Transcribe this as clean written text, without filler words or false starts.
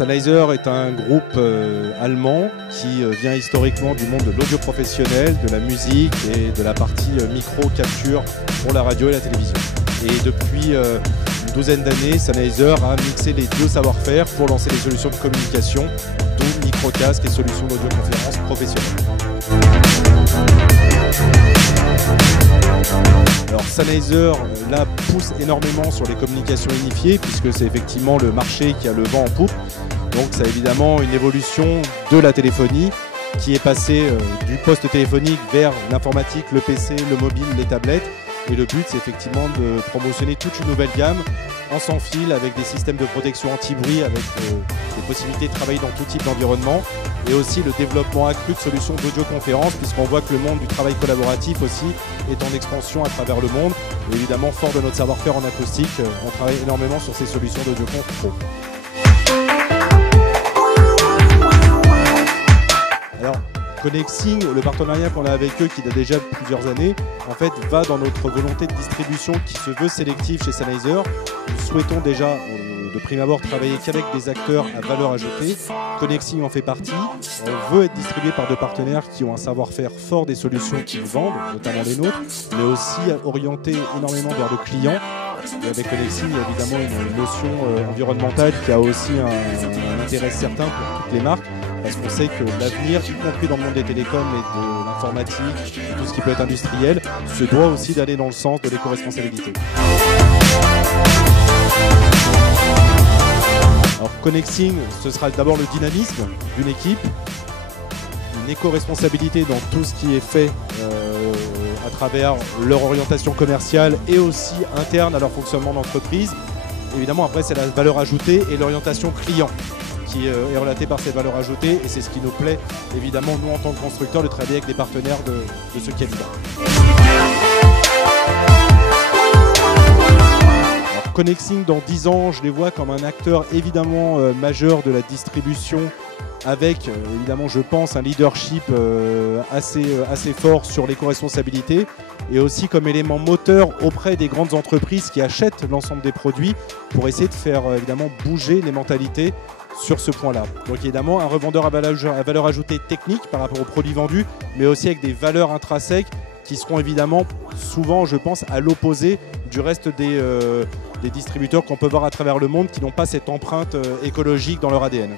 Sennheiser est un groupe allemand qui vient historiquement du monde de l'audio professionnel, de la musique et de la partie micro-capture pour la radio et la télévision. Et depuis une douzaine d'années, Sennheiser a mixé les deux savoir-faire pour lancer des solutions de communication, dont micro-casque et solutions d'audioconférence professionnelles. Alors Sennheiser là pousse énormément sur les communications unifiées puisque c'est effectivement le marché qui a le vent en poupe. Donc c'est évidemment une évolution de la téléphonie qui est passée du poste téléphonique vers l'informatique, le PC, le mobile, les tablettes. Et le but c'est effectivement de promotionner toute une nouvelle gamme en sans fil avec des systèmes de protection anti-bruit, avec des possibilités de travailler dans tout type d'environnement et aussi le développement accru de solutions d'audioconférence puisqu'on voit que le monde du travail collaboratif aussi est en expansion à travers le monde. Et évidemment, fort de notre savoir-faire en acoustique, on travaille énormément sur ces solutions d'audioconf pro. Alors, Connexing, le partenariat qu'on a avec eux qui date déjà plusieurs années, en fait va dans notre volonté de distribution qui se veut sélective chez Sennheiser. Nous souhaitons déjà de prime abord travailler qu'avec des acteurs à valeur ajoutée. Connexing en fait partie. On veut être distribué par deux partenaires qui ont un savoir-faire fort des solutions qu'ils vendent, notamment les nôtres, mais aussi orienté énormément vers le client. Et avec Connexing, il y a évidemment une notion environnementale qui a aussi un intérêt certain pour toutes les marques. Parce qu'on sait que l'avenir, y compris dans le monde des télécoms et de l'informatique, et tout ce qui peut être industriel, se doit aussi d'aller dans le sens de l'éco-responsabilité. Alors Connexing, ce sera d'abord le dynamisme d'une équipe, une éco-responsabilité dans tout ce qui est fait à travers leur orientation commerciale et aussi interne à leur fonctionnement d'entreprise. Évidemment, après, c'est la valeur ajoutée et l'orientation client qui est relatée par cette valeur ajoutée et c'est ce qui nous plaît, évidemment, nous en tant que constructeurs, de travailler avec des partenaires de ce calibre. Alors, Connexing, dans 10 ans, je les vois comme un acteur évidemment majeur de la distribution avec, évidemment, je pense, un leadership assez fort sur l'éco-responsabilité et aussi comme élément moteur auprès des grandes entreprises qui achètent l'ensemble des produits pour essayer de faire, évidemment, bouger les mentalités sur ce point-là. Donc évidemment, un revendeur à valeur ajoutée technique par rapport aux produits vendus, mais aussi avec des valeurs intrinsèques qui seront évidemment souvent, je pense, à l'opposé du reste des distributeurs qu'on peut voir à travers le monde qui n'ont pas cette empreinte écologique dans leur ADN.